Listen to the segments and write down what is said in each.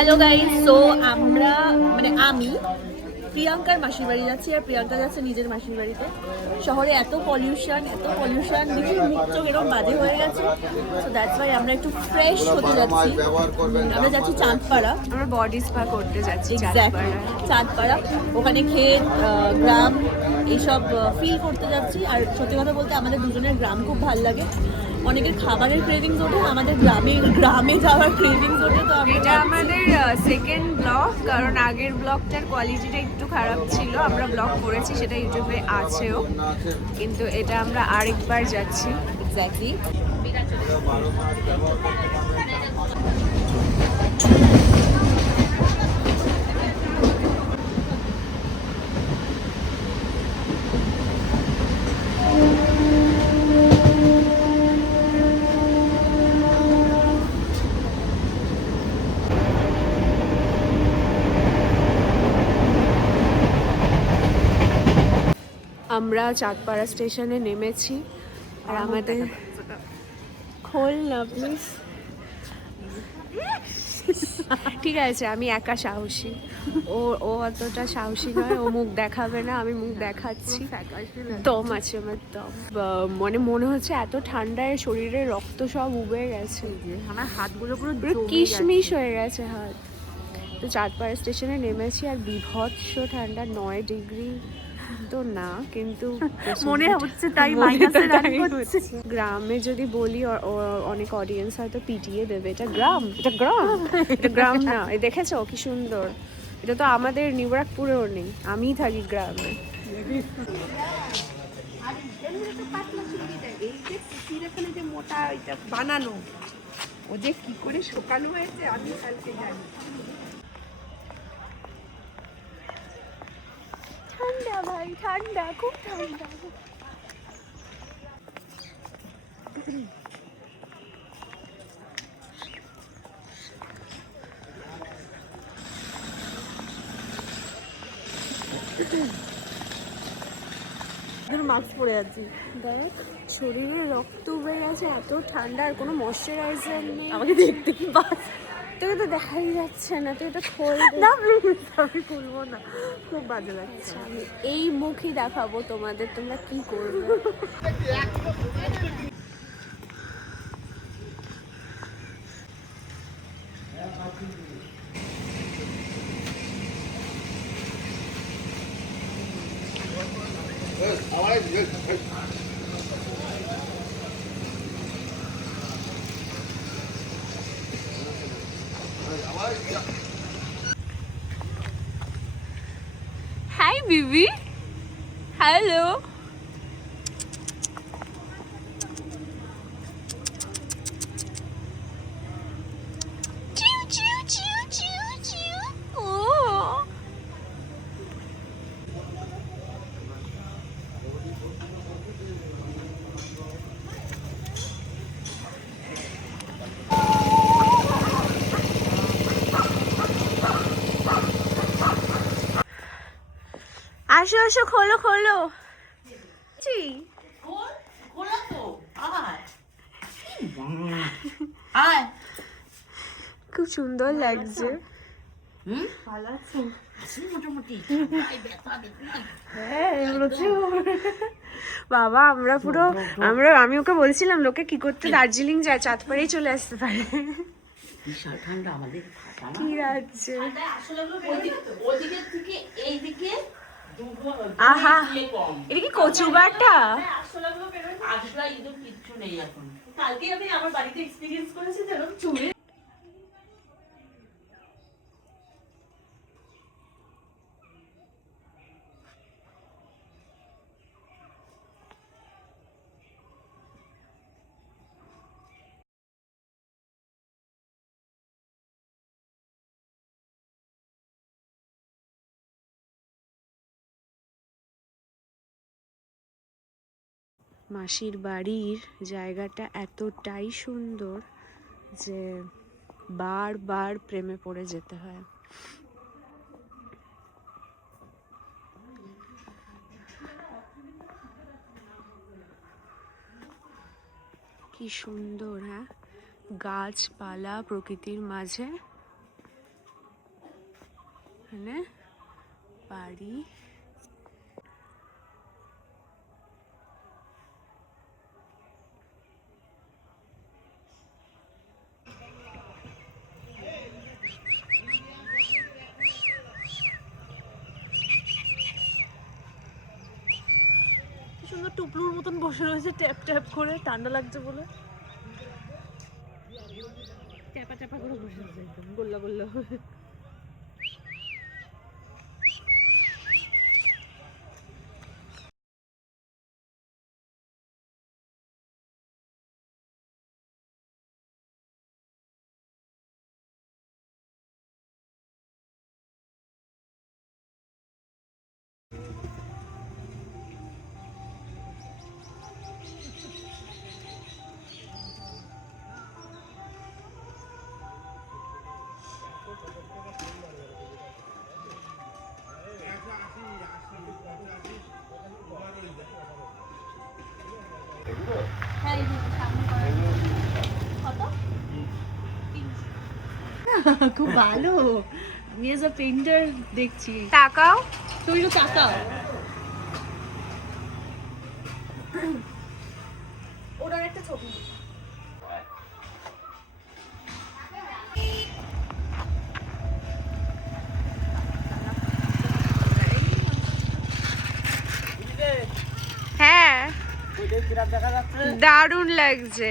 Hello guys, so আমরা আমি প্রিয়াঙ্কার মাসির বাড়ি যাচ্ছি আর প্রিয়াঙ্কা যাচ্ছে নিজের মাসির বাড়িতে। শহরে এত পলিউশন দেখে মুখ চোখ এরকম বাজে হয়ে গেছে। সো দ্যাটস ওয়াই আমরা একটু ফ্রেশ হতে যাচ্ছি। আমরা যাচ্ছি চাঁদপাড়া। আমরা বডি স্পা করতে যাচ্ছি এক্স্যাক্টলি, চাঁদপাড়া। ওখানে ক্ষেত, গ্রাম এইসব ফিল করতে যাচ্ছি। আর সত্যি কথা বলতে আমাদের দুজনের গ্রাম খুব ভালো লাগে। অনেকের খাবারের ক্রেভিংস ওঠে, আমাদের গ্রামে যাওয়ার ক্রেভিংস ওঠে। তো এটা আমাদের সেকেন্ড ব্লগ, কারণ আগের ব্লগটার কোয়ালিটিটা একটু খারাপ ছিল। আমরা ব্লগ করেছি, সেটা ইউটিউবে আছেও, কিন্তু এটা আমরা আরেকবার যাচ্ছি। এক্স্যাক্টলি। আমরা চাঁদপাড়া স্টেশনে নেমেছি আর আমাদের খোল না প্লিজ। ঠিক আছে, আমি একা সাহসী, ও অতটা সাহসী নয়। ও মুখ দেখাবে না, আমি মুখ দেখাচ্ছি। দম আছে আমার, দম। মানে মনে হচ্ছে এত ঠান্ডায় শরীরে রক্ত সব উবে গেছে, আমার হাতগুলো পুরো কিশমিশ হয়ে গেছে হাত। তো চাঁদপাড়া স্টেশনে নেমেছি আর বিভৎস ঠান্ডা, 9 ডিগ্রি তো না, কিন্তু মনে হচ্ছে তাই গ্রামে যদি বলি অনেক অডিয়েন্স হয়তো পিটিয়ে দেবে। এটা গ্রাম, এটা গ্রাম না। দেখেছো কি সুন্দর? এটা তো আমাদের নিউরাকপুরেও নেই, আমিই থাকি গ্রামে। মোটা ওইটা বানানো, ও যে কি করে শুকানো হয়েছে আমি কালকে জানি। ঠান্ডা ভাই, ঠান্ডা, খুব ঠান্ডা। মাস্ক পরে আছি। দেখ, শরীরে রক্ত উবে গেছে, এত ঠান্ডা, আর কোনো ময়শ্চারাইজার নেই। আমাকে দেখতে পাস? তোকে তো দেখাই যাচ্ছে না, তুই এটা খোল না প্লিজ, আমি খুলবো না, খুব বাজে লাগছে। আমি এই মুখই দেখাবো তোমাদের, তোমরা কি করবে? হাই বিবি, হ্যালো। আসো আসো, খোলো খোলো। খুব সুন্দর লাগছে। বাবা, আমরা পুরো আমি ওকে বলছিলাম লোকে কি করতে দার্জিলিং যায়, চাঁদপাড়েই চলে আসতে পারে। ঠান্ডা আমাদের কি রাজ্যে! আহা, এটা কি কচু বাটা? কালকে আমি আমার বাড়িতে এক্সপেরিয়েন্স করেছি যেরকম চুলে। মাসির বাড়ির জায়গাটা এতটাই সুন্দর যে বারবার প্রেমে পড়ে যেতে হয়। কি সুন্দর, হ্যাঁ, গাছপালা প্রকৃতির মাঝে। এখানে বাড়ি। কি সুন্দর টুকলুর মতন বসে রয়েছে ট্যাপ ট্যাপ করে, ঠান্ডা লাগছে বলে। চাপা চাপা করে বসে আছে একদম গোল্লা গোল্লা। খুব ভালো, আমি এজ আ পেইন্টার দেখছি। তাকাও, তুমি তো তাকাও। ওটার একটা ছবি। হ্যাঁ দারুণ লাগছে।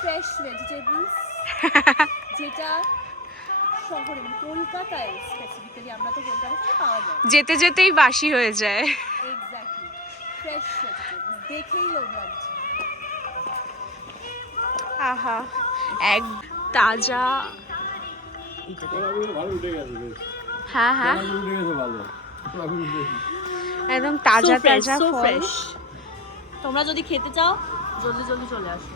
ফ্রেশ ভেজিটেবলস যেটা শহরে মানে কলকাতায় স্পেসিফিক্যালি, আমরা তো কলকাতা থেকে পাওয়া যায়। যেতে যেতেই বাসি হয়ে যায়। এক্স্যাক্টলি, ফ্রেশ ভেজিটেবলস দেখেই লোভ লাগছে। আহা, এক তাজা। হ্যাঁ হ্যাঁ একদম তাজা তাজা ফল। তোমরা যদি খেতে চাও জলদি জলদি চলে আসো।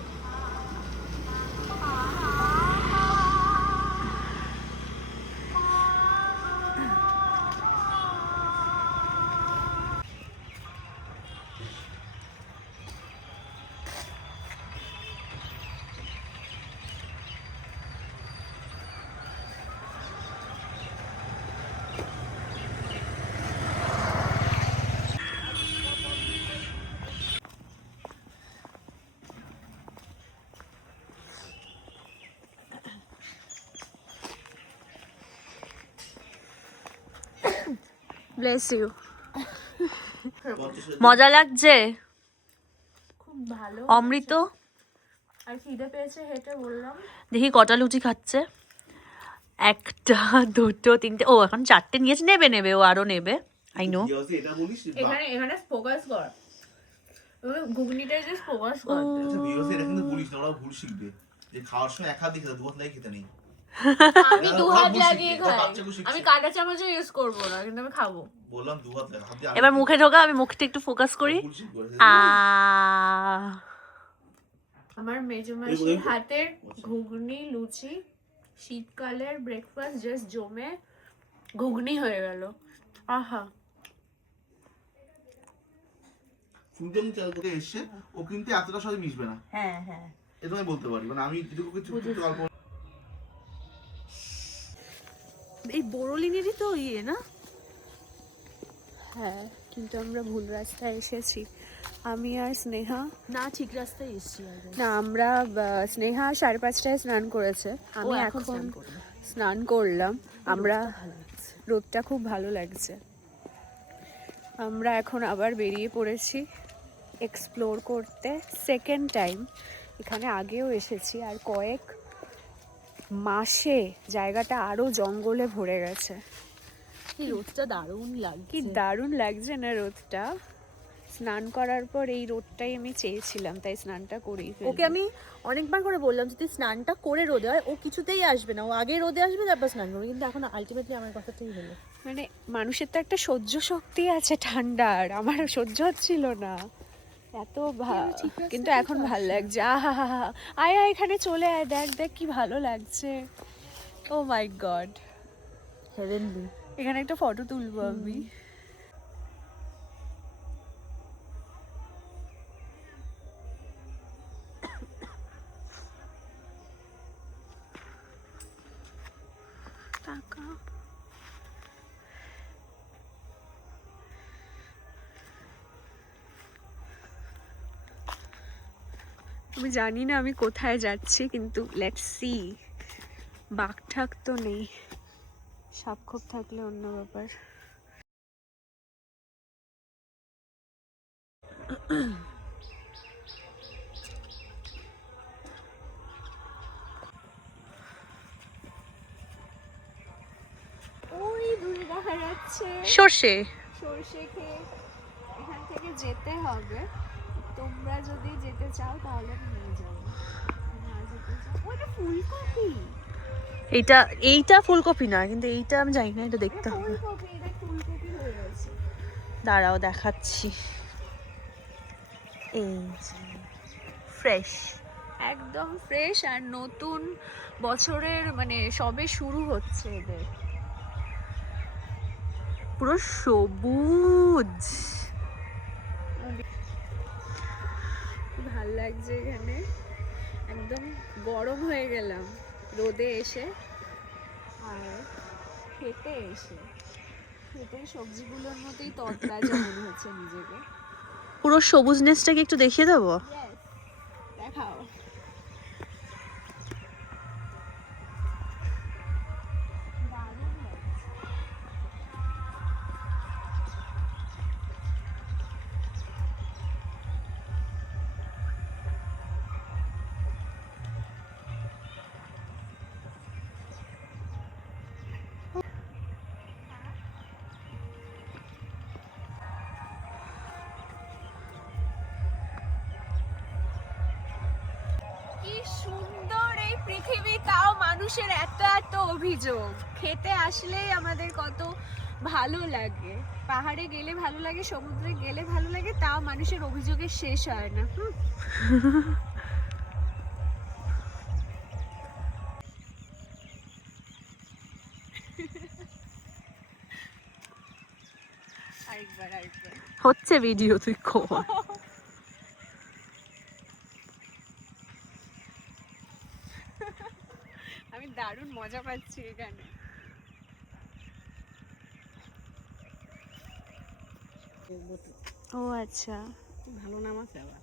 Bless you. মজা লাগছে, খুব ভালো অমৃত। আর খিদে পেয়েছে হেঁটে বললাম। দেখি কটা লুচি খাচ্ছে, একটা দুটো তিনটে, ও এখন চারটে নিয়েছে, নেবে নেবে, ও আরো নেবে, আই নো। এখানে এখানে ফোকাস কর, ঘুগনিটা জাস্ট ফোকাস কর। খাওয়ার সময় এক হাত দিয়ে খেতে, দু হাত লাগে খেতে নেই। আমি দু হাত লাগিয়ে খাই, আমি কাঁটা চামচ ইউজ করবো না, কিন্তু আমি খাবো। বললাম দু হাত লাগে, হাত দিয়ে এবার মুখে ঢোকা, আমি মুখটা একটু ফোকাস করি। আমার মেজমাসির হাতের ঘুগনি লুচি শীতকালের ব্রেকফাস্ট জাস্ট জমে ঘুগনি হয়ে গেল। আহা, শুনতে এসছে, ও কিন্তু এতটা সাথে মিশবে না। হ্যাঁ হ্যাঁ, এটা আমি বলতে পারি, মানে আমি যেটুকু কিছু গল্প। এই বোরোলিনেরই তো ইয়ে না? হ্যাঁ কিন্তু আমরা ভুল রাস্তায় এসেছি, আমি আর স্নেহা। না, ঠিক রাস্তায় এসছি। না আমরা স্নেহা 5:30টায় স্নান করেছে, আমি এখন স্নান করলাম। আমরা রোদটা খুব ভালো লাগছে। আমরা এখন আবার বেরিয়ে পড়েছি এক্সপ্লোর করতে, সেকেন্ড টাইম। এখানে আগেও এসেছি, আর কয়েক মাসে জায়গাটা আরো জঙ্গলে ভরে গেছে। এই রোদটা দারুণ লাগছে, কি দারুণ লাগছে না রোদটা। স্নান করার পর এই রোদটাই আমি চেয়েছিলাম, তাই স্নানটা করেই ফেললাম। ওকে আমি অনেকবার করে বললাম যদি স্নানটা করে রোদে হয়, ও কিছুতেই আসবে না, ও আগে রোদে আসবে তারপর স্নান করবে, কিন্তু এখন আলটিমেটলি আমার কথাটাই হলো। মানে মানুষের তো একটা সহ্য শক্তি আছে ঠান্ডার, আমার সহ্য হচ্ছিল না এত কিন্তু এখন ভাল লাগছে। আহা হা হা, আয় আয় এখানে চলে আয়, দেখ দেখ কি ভালো লাগছে। ও মাই গড, হেভেনলি। এখানে একটা ফটো তুলবো আমি। টাকা আমি জানি না আমি কোথায় যাচ্ছি, কিন্তু লেটস সি। বাঘ ঠাক তো নেই, সাপ খোপ থাকলে অন্য ব্যাপার। ওই দূরে দেখা যাচ্ছে সর্ষে ক্ষেত। এখান থেকে যেতে হবে, তোমরা যদি যেতে চাও তাহলে আমি নিয়ে যাবো। না যেতে চাও, ওটা ফুলকপি। এইটা ফুলকপি না, কিন্তু এইটা আমি জানি না, এটা দেখতে হবে। ফুলকপি, এটা ফুলকপি হয়ে গেছে। দাঁড়াও দেখাচ্ছি। এই ফ্রেশ, একদম ফ্রেশ আর নতুন বছরের মানে সবে শুরু হচ্ছে এদের। পুরো সবুজ। ভাল লাগছে এখানে, একদম গরম হয়ে গেলাম রোদে এসে আর খেতে এসে। খেতের সবজিগুলোর মধ্যেই তরতাজা মনে হচ্ছে নিজেকে। পুরো সবুজনেসটাকে একটু দেখিয়ে দেবো। দেখাও। দারুণ লাগছে। কি সুন্দর এই পৃথিবী, তাও মানুষের এত এত অভিযোগ। খেতে আসলেই আমাদের কত ভালো লাগে, পাহাড়ে গেলে ভালো লাগে, সমুদ্রে গেলে ভালো লাগে, তাও মানুষের অভিযোগের শেষ হয় না। আরেকবার হচ্ছে ভিডিও, তুই কর। আমি দারুণ মজা পাচ্ছি এখানে। ও আচ্ছা, ভালো নাম আছে আবার।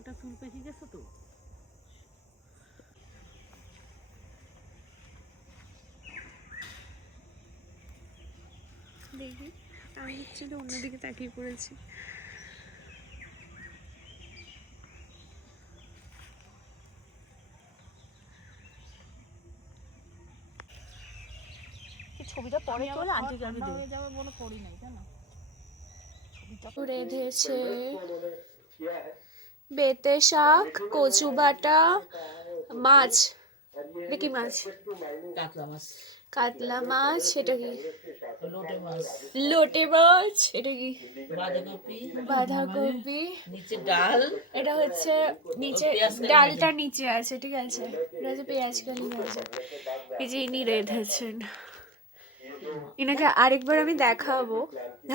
এটা ফুল পেকে গেছে তো। দেখি আমি হচ্ছে অন্যদিকে তাকিয়ে পড়েছি। ছবিটা পরে তোলে, আন্টিকে আমি দেব। যাবে বলে করি নাই জানো। রেঁধেছে বেতে শাক, কচু বাটা, মাছ। এটা কি মাছ? কাতলা মাছ। কাতলা মাছ। এটা কি? লোটে মাছ। লোটে মাছ। এটা কি? বাঁধাকপি। বাঁধাকপি। নিচে ডাল। এটা হচ্ছে নিচে, ডালটা নিচে আছে, ঠিক আছে। এটা হচ্ছে পেঁয়াজ কালি ভাজা। এই যে ইনি রেঁধেছেন, এনাকে আরেকবার আমি দেখাবো।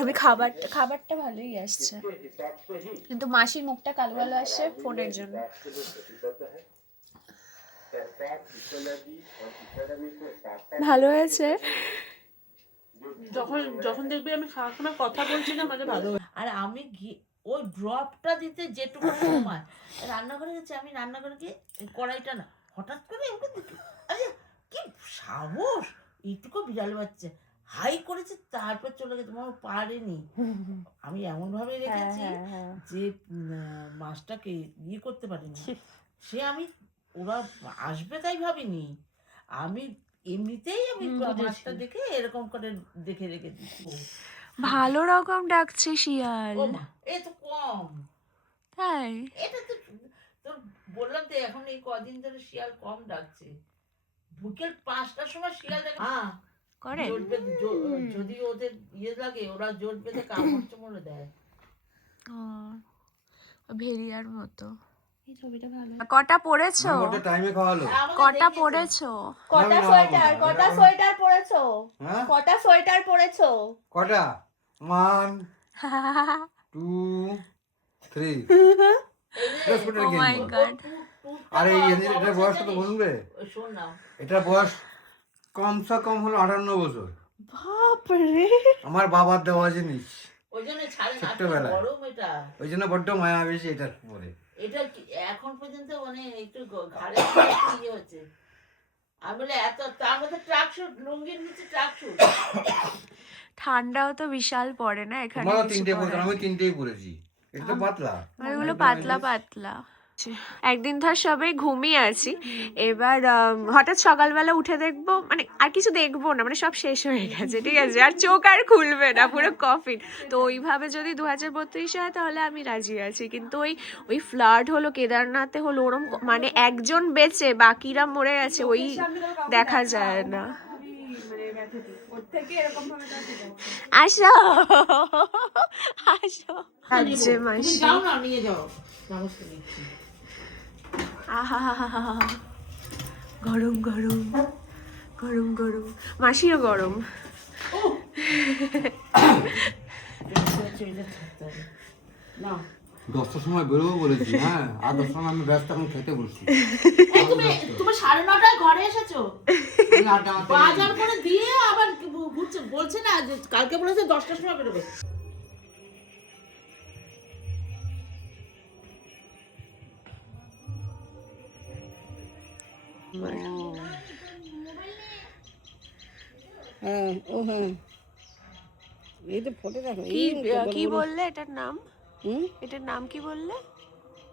আমি খাবারটা ভালোই আসছে, কিন্তু মাসির মুখটা কালো কালো আসছে ফোনের জন্য। ভালো হয়েছে। যখন দেখবি আমি খাওয়ার সময় কথা বলছি না, মানে ভালো। আর আমি ওই ড্রপটা দিতে যেটুকু সময় রান্নাঘরে গেছি, আমি রান্নাঘরে গিয়ে কড়াইটা না হঠাৎ করে আরে কি সাহস, এইটুকু বিড়াল বাচ্চা হাই করেছে, তারপর চলে গেছে। আমার পারেনি, আমি এমন ভাবে রেখেছি যে মাছটাকে ইয়ে করতে পারিনি। সে আমি ওরা আসবে তাই ভাবিনি, আমি এমনিতেই আমি মাছটা দেখে এরকম করে দেখে রেখে দিচ্ছি। ভালো রকম ডাকছে শিয়াল। ও মা, এ তো কম। তাই? এটা তো তোর বললাম তো, এখন এই কদিন ধরে শিয়াল কম ডাকছে। বিকেল 5টার সময় শিয়াল ডাকে। হ্যাঁ করে। যদি ওদের ইয়ে লাগে, ওরা জোট বেঁধে কামড় চমড়ে দেয়। ভেরিয়ার মতো। এই ছবিটা ভালো। কটা পড়েছো? ওটা টাইমে খাওয়ালো। কটা পড়েছো? কটা না, সোয়েটার, না, কটা না, সোয়েটার পরেছো? হ্যাঁ? কটা সোয়েটার পরেছো? কটা? 1 2 3 ও মাই গড। আরে এটার বয়স কত বলবে? শোন না, এটার বয়স কমসে কম হলো 58 বছর। বাপরে, আমার বাবার দেওয়া জিনিস। ওই জন্য ছাড়ে না, ছোট্টবেলায়। গরম এটা। ওই জন্য বড্ড মায়া বেশি এটার পরে। এটা এখন পর্যন্ত মানে একটু ঘাড়ে ইয়ে হচ্ছে। আমি বলে এত, তার মধ্যে ট্রাক শুট, লুঙ্গির নিচে ট্রাক শুট। ঠান্ডাও তো বিশাল পড়ে না এখানে। তোমারও কিছু 3টে পড়েছো, করার আমি নেই। 3টেই পড়েছি। এটা তো পাতলা। আর এগুলো পাতলা পাতলা। একদিন ধর সবাই ঘুমিয়ে আছি, এবার হঠাৎ সকালবেলা উঠে দেখবো, মানে আর কিছু দেখবো না, মানে সব শেষ হয়ে গেছে, ঠিক আছে, আর চোখ আর খুলবে না, পুরো কফিন। তো ওইভাবে যদি 2032 হয় তাহলে আমি রাজি আছি, কিন্তু ওই ফ্লাড হলো, কেদারনাথে হলো, ওরম মানে একজন বেঁচে বাকিরা মরে গেছে, ওই দেখা যায় না। আসো আসো। রাজ্যে তুমি মাসি। যাও না, নিয়ে যাও। নমস্কার নিচ্ছি। আহা, গরম গরম গরম গরম, মাসিও গরম। না 10টার সময় বেরোবো বলেছি, হ্যাঁ, আর 10টার সময় আমি ব্যস্ত, এখন খেতে বসছি। এই তুমি 9:30 ঘরে এসেছো? বাজার করে দিয়ে আবার ঘুরছে, বলছে না যে কালকে বলেছে 10টার সময় বেরোবে। হ্যাঁ, ও হ্যাঁ, এই তো ফটো দেখো। কি বললে এটার নাম? হুম, এটার নাম কি বললে?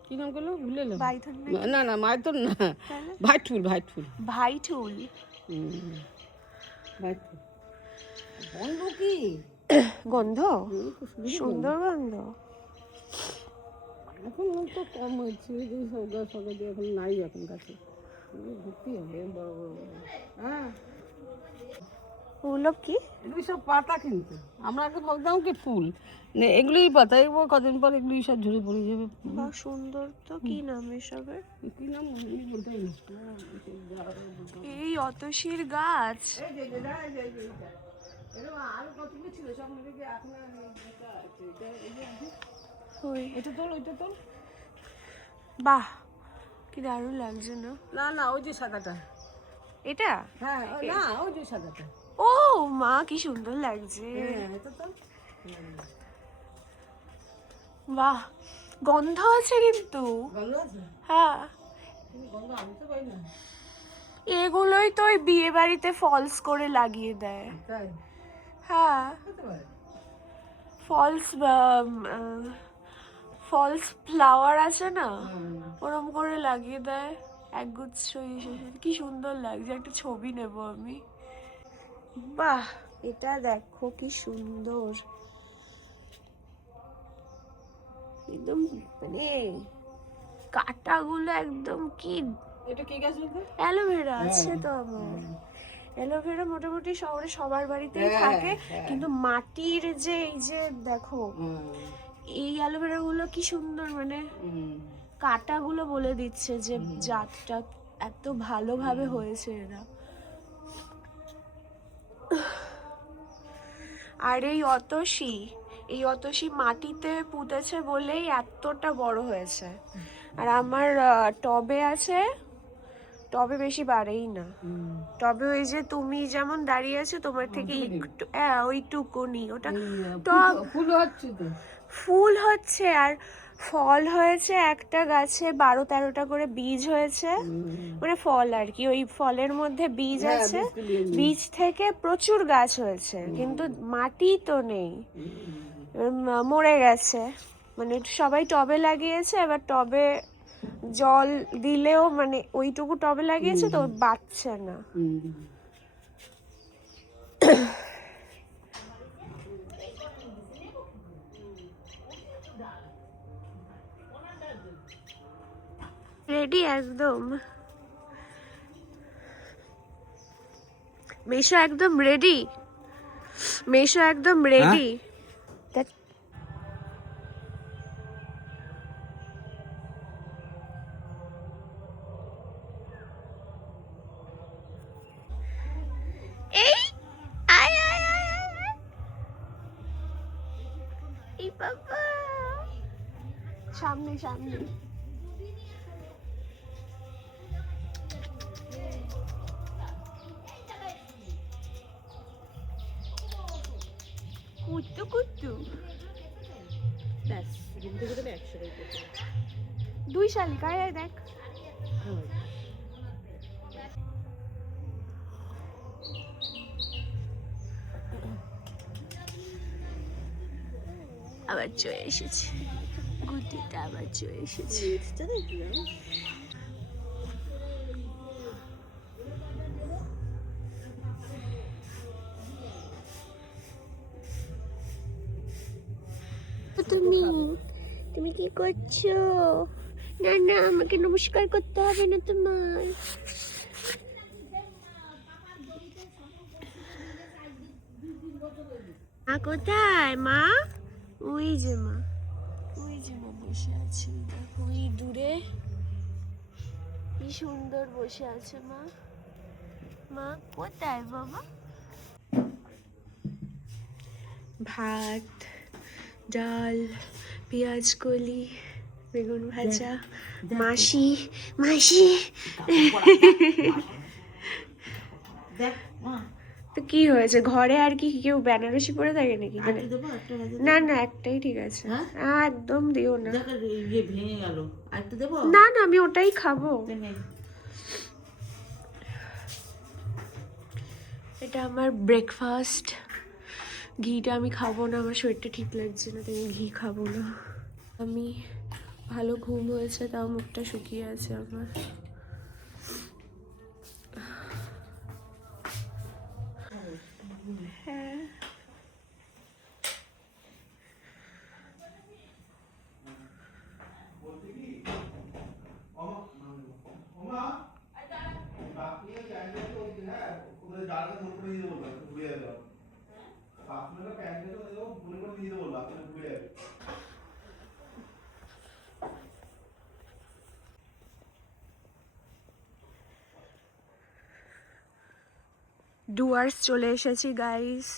কি নাম করলো ভুলে এলাম। বাইথন না? না না, মাইথন না, তাহলে? ভাইটফুল, ভাইটফুল। ভাইঠুল। ভাইটফুল বন্ধ কি? গন্ধ খুব সুন্দর সুন্দর গন্ধ। এখন তো কম হয়েছে, যে সরকার দিয়ে এখন নাই, এখন কাছে ভর্তি হবে বড় বড় বড়। হ্যাঁ, ওগুলো কি? এগুলি সব পাতা, কিন্তু আমরা আগে ভাবতাম কি ফুল, এগুলোই পাতা, এগুলো কদিন পর এগুলি সব ঝরে পড়ে যাবে। বা সুন্দর তো, কি নাম এসবের? কি নাম আমি বলতে পারি না। এই অতসীর গাছ। আরো কতগুলো ছিল, সব মিলে কি এখন আর নেই, দুটো আছে। এই যে আছে। ওই এটা তোল, ওইটা তোল। বাহ, কি দারুণ লাগছে না? না না, ওই যে সাদাটা। এটা? হ্যাঁ, না, ওই যে সাদাটা। ও মা, কি সুন্দর লাগছে। হ্যাঁ, এটা তোল। বাহ, গন্ধ আছে কিন্তু। গন্ধ আছে? হ্যাঁ, তুমি গন্ধ আনতে পারি না। এগুলোই তো ওই বিয়ে বাড়িতে ফলস করে লাগিয়ে দেয়। তাই হ্যাঁ, হতে পারে। ফলস ফ্লাওয়ার আছে না, ওরম করে লাগিয়ে দেয় একগুচ্ছ। কি সুন্দর লাগছে, একটা ছবি নেব আমি। বাহ, এটা দেখো কি সুন্দর, একদম মানে কাটাগুলো একদম কি। এটা কি গাছ বলতে? অ্যালোভেরা আছে তো আমার। অ্যালোভেরা মোটামুটি শহরে সবার বাড়িতেই থাকে, কিন্তু মাটির যে এই যে দেখো, এই অ্যালোভেরা গুলো কি সুন্দর, মানে কাটাগুলো বলে দিচ্ছে যে জাতটা এত ভালোভাবে হয়েছে এরা। আর এই অতসী মাটিতে পুঁতেছে বলেই এতটা বড় হয়েছে। আর আমার টবে আছে, টবে বেশি বাড়েই না। তবে ওই যে তুমি যেমন দাঁড়িয়ে আছো, তোমার থেকে একটু, হ্যাঁ ওইটুকুনি, ওটা টব। ফুল হচ্ছে তো, ফুল হচ্ছে, আর ফল হয়েছে একটা গাছে 12-13টা করে বীজ হয়েছে, মানে ফল আর কি, ওই ফলের মধ্যে বীজ আছে, বীজ থেকে প্রচুর গাছ হয়েছে, কিন্তু মাটি তো নেই, মরে গেছে। মানে সবাই টবে লাগিয়েছে, এবার টবে জল দিলেও মানে ওইটুকু টবে লাগিয়েছে তো বাড়ছে না। রেডি একদম, মেশো একদম রেডি, মেশো একদম রেডি। বাবা, সামনে সামনে। কুত্তু কুত্তু ব্যাস ঘুম থেকে উঠে একসাথে করতে দুই শালিক, আয় আয় দেখ। আবার চলে এসেছে গুটিটা, আবার চলে এসেছে। তুমি তুমি কি করছো? না না, আমাকে নমস্কার করতে হবে না তোমার। মা কোথায়? মা ওই যে মা, ওই যে মা বসে আছে, দেখো ওই দূরে কি সুন্দর বসে আছে মা। মা কোথায় বাবা? ভাত, ডাল, পেঁয়াজ কলি, বেগুন ভাজা, মাসি মাসি। দেখ মা, তো কি হয়েছে, ঘরে আর কি কেউ বেনারসি পরে থাকে নাকি? আর কি দেবো? একটা ভাজা না না, একটাই ঠিক আছে। হ্যাঁ? একদম দিও না। দেখ ইয়ে ভেঙে গেল, আর একটু দেবো? না না, আমি ওটাই খাবো। নে। এটা আমার ব্রেকফাস্ট। ঘিটা আমি খাবো না, আমার শরীরটা ঠিক লাগছে না, তাই আমি ঘি খাবো না। আমি ভালো ঘুম হয়েছে, তাও মুখটা শুকিয়ে আছে আমার। হ্যাঁ, ডুয়ার্স চলে এসেছি গাইস।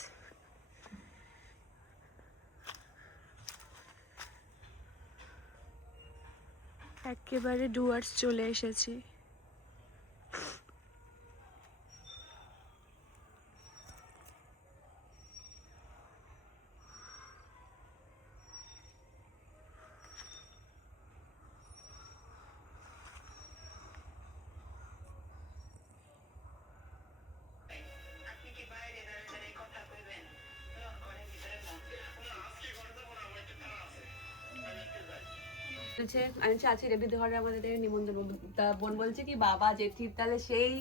একেবারে ডুয়ার্স চলে এসেছি। বলছে আমি আছি রেবদি ঘরে আমাদের নিমন্ত্রণ। তা বোন বলছে কি বাবা জেঠির তাহলে সেই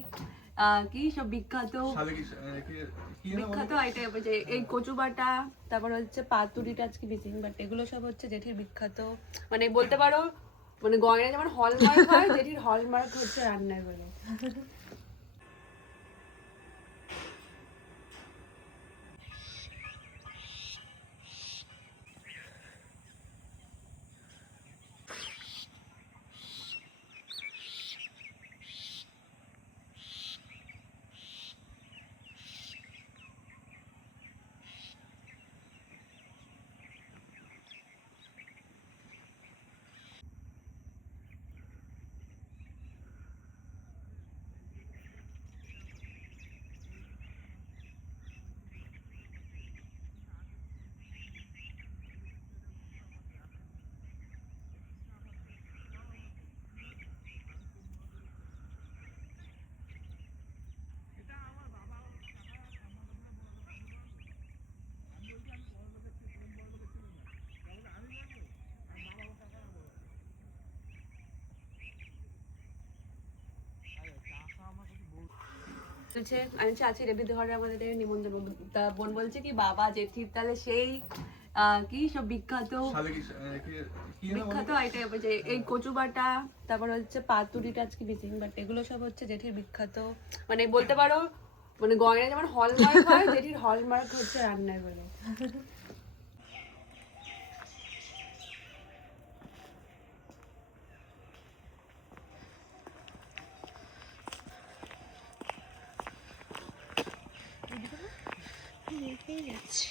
কি সব বিখ্যাত বিখ্যাত আইটেম, যে এই কচু বাটা, তারপর হচ্ছে পাতুরিটা আজকে মিসিং, বাট এগুলো সব হচ্ছে জেঠির বিখ্যাত, মানে বলতে পারো মানে গয়না যেমন হলমার্ক হয়, জেঠির হলমার্ক হচ্ছে রান্নায় বলে। বলছে আমি আছি রেবদি ঘরে আমাদের নিমন্ত্রণ। তা বোন বলছে কি বাবা জেঠির তাহলে সেই কি সব বিখ্যাত বিখ্যাত আইটেম, যে এই কচু বাটা, তারপর হচ্ছে পাতুরিটা আজকে মিসিং, বাট এগুলো সব হচ্ছে জেঠির বিখ্যাত, মানে বলতে পারো মানে গয়না যেমন হলমার্ক হয়, জেঠির হলমার্ক হচ্ছে রান্নায় বলে। দেখেই যাচ্ছে।